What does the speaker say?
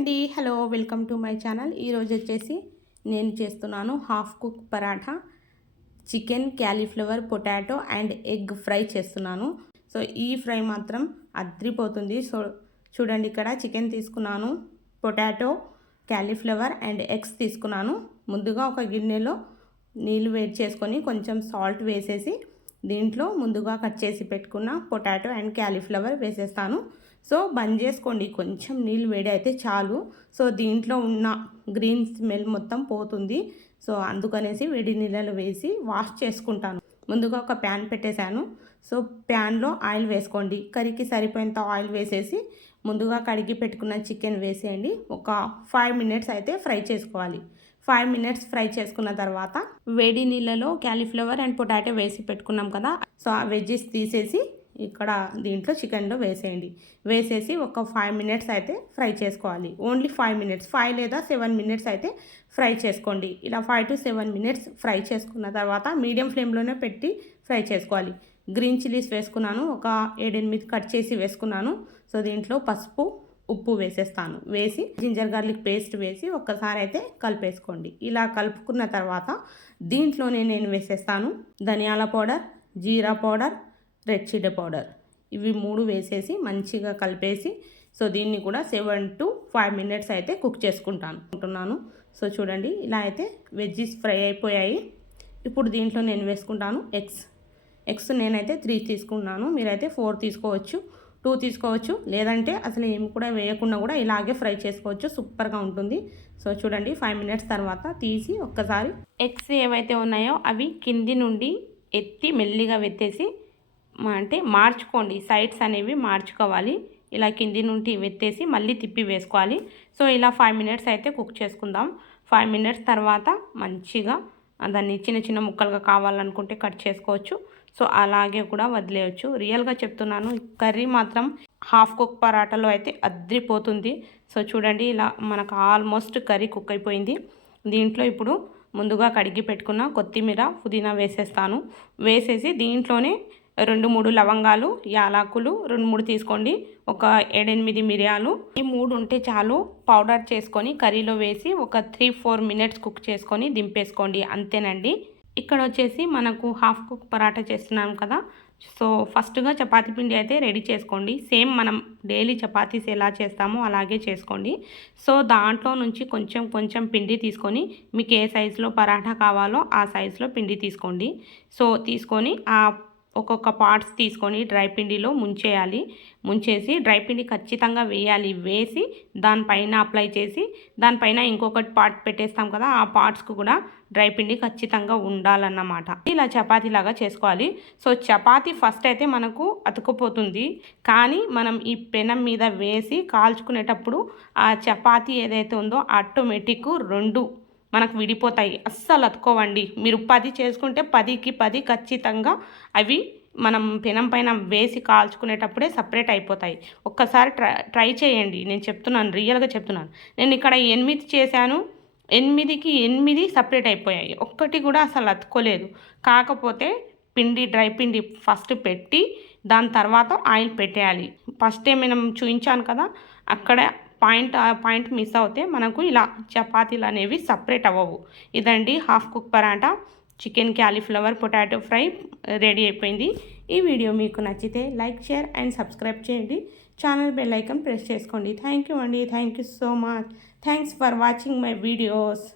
అండి. Hello welcome to my channel. ఈరోజు వచ్చేసి నేను చేస్తున్నాను half cook paratha chicken cauliflower potato and egg fry చేస్తున్నాను. సో ఈ ఫ్రై మాత్రం అద్రిపోతుంది. సో చూడండి ఇక్కడ చికెన్ తీసుకున్నాను పొటాటో క్యాలీఫ్లవర్ అండ్ ఎగ్స్ తీసుకున్నాను. ముందుగా ఒక గిన్నెలో నీళ్ళు వేడి చేసుకొని కొంచెం సాల్ట్ వేసేసి దీంట్లో ముందుగా కట్ చేసి పెట్టుకున్న పొటాటో అండ్ క్యాలీఫ్లవర్ వేసేస్తాను. సో బంద్ చేసుకోండి. కొంచెం నీళ్ళు వేడి అయితే చాలు. సో దీంట్లో ఉన్న గ్రీన్ స్మెల్ మొత్తం పోతుంది. సో అందుకనేసి వేడి నీళ్ళలో వేసి వాష్ చేసుకుంటాను. ముందుగా ఒక ప్యాన్ పెట్టేశాను. సో ప్యాన్లో ఆయిల్ వేసుకోండి. కర్రీకి సరిపోయేంత ఆయిల్ వేసేసి ముందుగా కడిగి పెట్టుకున్న చికెన్ వేసేయండి. ఒక ఫైవ్ మినిట్స్ అయితే ఫ్రై చేసుకోవాలి. ఫైవ్ మినిట్స్ ఫ్రై చేసుకున్న తర్వాత వేడి నీళ్ళలో క్యాలీఫ్లవర్ అండ్ పొటాటో వేసి పెట్టుకున్నాం కదా. సో ఆ వెజ్జెస్ తీసేసి ఇక్కడ దీంట్లో చికెన్లో వేసేయండి. వేసేసి ఒక ఫైవ్ మినిట్స్ అయితే ఫ్రై చేసుకోవాలి. ఓన్లీ ఫైవ్ మినిట్స్ ఫైవ్ లేదా సెవెన్ మినిట్స్ అయితే ఫ్రై చేసుకోండి. ఇలా five to seven minutes fry చేసుకున్న తర్వాత మీడియం ఫ్లేమ్లోనే పెట్టి ఫ్రై చేసుకోవాలి. గ్రీన్ చిల్లీస్ వేసుకున్నాను. ఒక ఏడెనిమిది కట్ చేసి వేసుకున్నాను. సో దీంట్లో పసుపు ఉప్పు వేసేస్తాను. వేసి జింజర్ గార్లిక్ పేస్ట్ వేసి ఒక్కసారి అయితే కలిపేసుకోండి. ఇలా కలుపుకున్న తర్వాత దీంట్లోనే నేను వేసేస్తాను ధనియాల పౌడర్ జీరా పౌడర్ రెడ్ చిల్లీ పౌడర్. ఇవి మూడు వేసేసి మంచిగా కలిపేసి సో దీన్ని కూడా సెవెన్ టు ఫైవ్ మినిట్స్ అయితే కుక్ చేసుకుంటాను అనుకుంటున్నాను. సో చూడండి ఇలా అయితే వెజ్జీస్ ఫ్రై అయిపోయాయి. ఇప్పుడు దీంట్లో నేను వేసుకుంటాను ఎగ్స్. ఎగ్స్ నేనైతే త్రీ తీసుకున్నాను. మీరైతే ఫోర్ తీసుకోవచ్చు. టూ తీసుకోవచ్చు. లేదంటే అసలు ఏమి కూడా వేయకుండా కూడా ఇలాగే ఫ్రై చేసుకోవచ్చు. సూపర్గా ఉంటుంది. సో చూడండి ఫైవ్ మినిట్స్ తర్వాత తీసి ఒక్కసారి ఎగ్స్ ఏవైతే ఉన్నాయో అవి కింది నుండి ఎత్తి మెల్లిగా వెత్తేసి అంటే మార్చుకోండి. సైడ్స్ అనేవి మార్చుకోవాలి. ఇలా కింది నుండి వెత్తేసి మళ్ళీ తిప్పి వేసుకోవాలి. సో ఇలా ఫైవ్ మినిట్స్ అయితే కుక్ చేసుకుందాం. ఫైవ్ మినిట్స్ తర్వాత మంచిగా దాన్ని చిన్న చిన్న ముక్కలుగా కావాలనుకుంటే కట్ చేసుకోవచ్చు. సో అలాగే కూడా వదిలేయచ్చు. రియల్గా చెప్తున్నాను కర్రీ మాత్రం హాఫ్ కుక్ పరాటాలో అయితే అద్రిపోతుంది. సో చూడండి ఇలా మనకు ఆల్మోస్ట్ కర్రీ కుక్ అయిపోయింది. దీంట్లో ఇప్పుడు ముందుగా కడిగి పెట్టుకున్న కొత్తిమీర పుదీనా వేసేస్తాను. వేసేసి దీంట్లోనే రెండు మూడు లవంగాలు యాలకులు రెండు మూడు తీసుకోండి. ఒక ఏడెనిమిది మిరియాలు ఈ మూడు ఉంటే చాలు పౌడర్ చేసుకొని కర్రీలో వేసి ఒక త్రీ ఫోర్ మినిట్స్ కుక్ చేసుకొని దింపేసుకోండి. అంతేనండి. ఇక్కడ వచ్చేసి మనకు హాఫ్ కుక్ పరాటా చేస్తున్నాం కదా. సో ఫస్ట్గా చపాతీ పిండి అయితే రెడీ చేసుకోండి. సేమ్ మనం డైలీ చపాతీస్ ఎలా చేస్తామో అలాగే చేసుకోండి. సో దాంట్లో నుంచి కొంచెం కొంచెం పిండి తీసుకొని మీకు ఏ సైజులో పరాఠా కావాలో ఆ సైజులో పిండి తీసుకోండి. సో తీసుకొని ఆ ఒక్కొక్క పార్ట్స్ తీసుకొని డ్రై పిండిలో ముంచేయాలి. ముంచేసి డ్రై పిండి ఖచ్చితంగా వేయాలి. వేసి దానిపైన అప్లై చేసి దానిపైన ఇంకొకటి పార్ట్ పెట్టేస్తాం కదా ఆ పార్ట్స్కు కూడా డ్రై పిండి ఖచ్చితంగా ఉండాలన్నమాట. ఇలా చపాతీలాగా చేసుకోవాలి. సో చపాతీ ఫస్ట్ అయితే మనకు అతుకుపోతుంది. కానీ మనం ఈ పెనం మీద వేసి కాల్చుకునేటప్పుడు ఆ చపాతీ ఏదైతే ఉందో ఆటోమేటిక్ రెండు మనకు విడిపోతాయి. అస్సలు అతుకోవండి మీరు పది చేసుకుంటే పదికి పది ఖచ్చితంగా అవి మనం పెనం పైన వేసి కాల్చుకునేటప్పుడే సపరేట్ అయిపోతాయి. ఒక్కసారి ట్రై ట్రై చేయండి. నేను చెప్తున్నాను రియల్గా చెప్తున్నాను. నేను ఇక్కడ ఎనిమిది చేశాను. ఎనిమిదికి ఎనిమిది సపరేట్ అయిపోయాయి. ఒక్కటి కూడా అసలు అతుకోలేదు కాకపోతే పిండి డ్రై పిండి ఫస్ట్ పెట్టి దాని తర్వాత ఆయిల్ పెట్టేయాలి. ఫస్ట్ మనం చూయించాను చూపించాను కదా అక్కడ పాయింట్ ఆ పాయింట్ మిస్ అవుతే మనకు ఇలా చపాతీలు అనేవి సపరేట్ అవ్వవు. ఇదండి half cook paratha chicken cauliflower potato fry ready అయిపోయింది. ఈ వీడియో మీకు నచ్చితే లైక్ షేర్ అండ్ సబ్స్క్రైబ్ చేయండి. ఛానల్ బెల్ ఐకన్ ప్రెస్ చేసుకోండి. థ్యాంక్ యూ అండి. Thank you so much. Thanks for watching my videos.